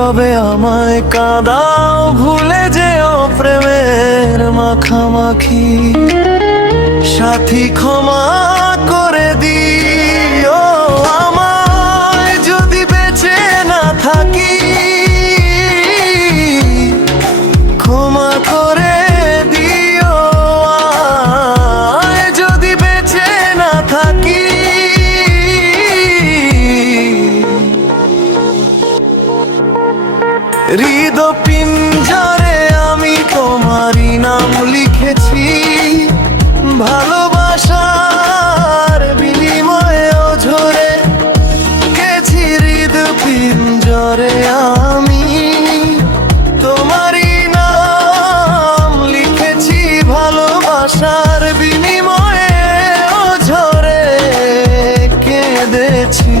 নীরবে আমায় কাঁদাও, ভুলে যেও প্রেমের মাখামাখি। সাথী ক্ষমা করে দিও আমায়, যদি বেঁচে না থাকি। ক্ষমা করে দিও আমায়, যদি বেঁচে না থাকি। হৃদপিঞ্জরে আমি তোমারই নাম লিখেছি, ভালোবাসার বিনিময়ে অঝরে গেছি। হৃদপিঞ্জরে আমি তোমারই নাম লিখেছি, ভালোবাসার বিনিময়ে অঝরে কেঁদেছি।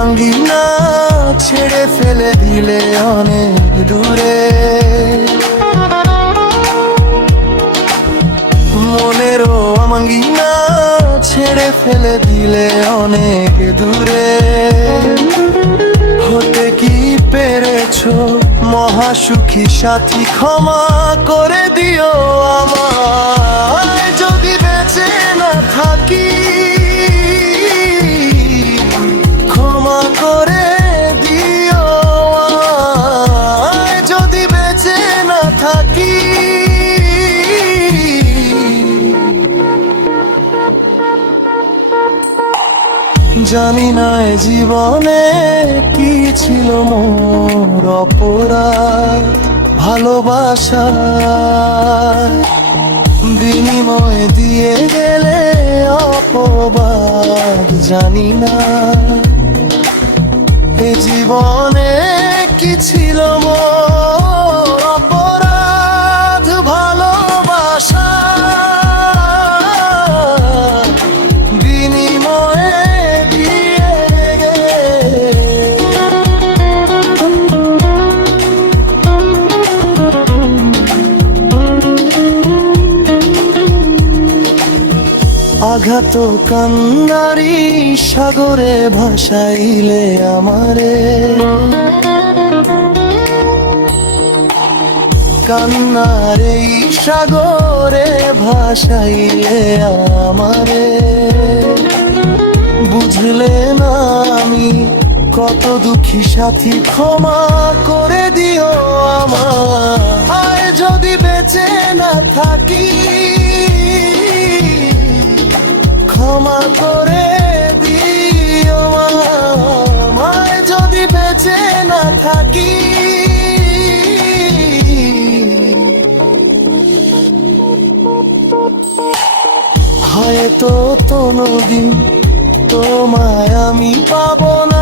আঙ্গিনা ছেড়ে ফেলে দিলে অনেক দূরে, মনেরও আঙ্গিনা ছেড়ে ফেলে দিলে অনেক দূরে। হতে কি পেরেছো মহাসুখী সাথী, ক্ষমা করে দিও আমায়, যদি বেঁচে না থাকি। ক্ষমা করে দিও আমায়, যদি বেঁচে না থাকি। জানি না এ জীবনে কি ছিল মোর অপরাধ, ভালোবাসা বিনিময়ে দিয়ে গেলে অপবাদ। জানি না এ জীবনে কি ছিল মোর অপরাধ, ভালোবাসা বিনিময়ে দিয়ে আঘাত কান্নারি সাগরে ভাসাইলে আমারে। কান্নার এই সাগরে ভাসাইলে আমারে। বুঝলে না আমি কত দুঃখী সাথী, ক্ষমা করে দিও আমায়, যদি বেঁচে না থাকি। ক্ষমা করে দিও আমায়, যদি বেঁচে না থাকি। হয়তো কোনোদিন তোমায় আমি পাবো না।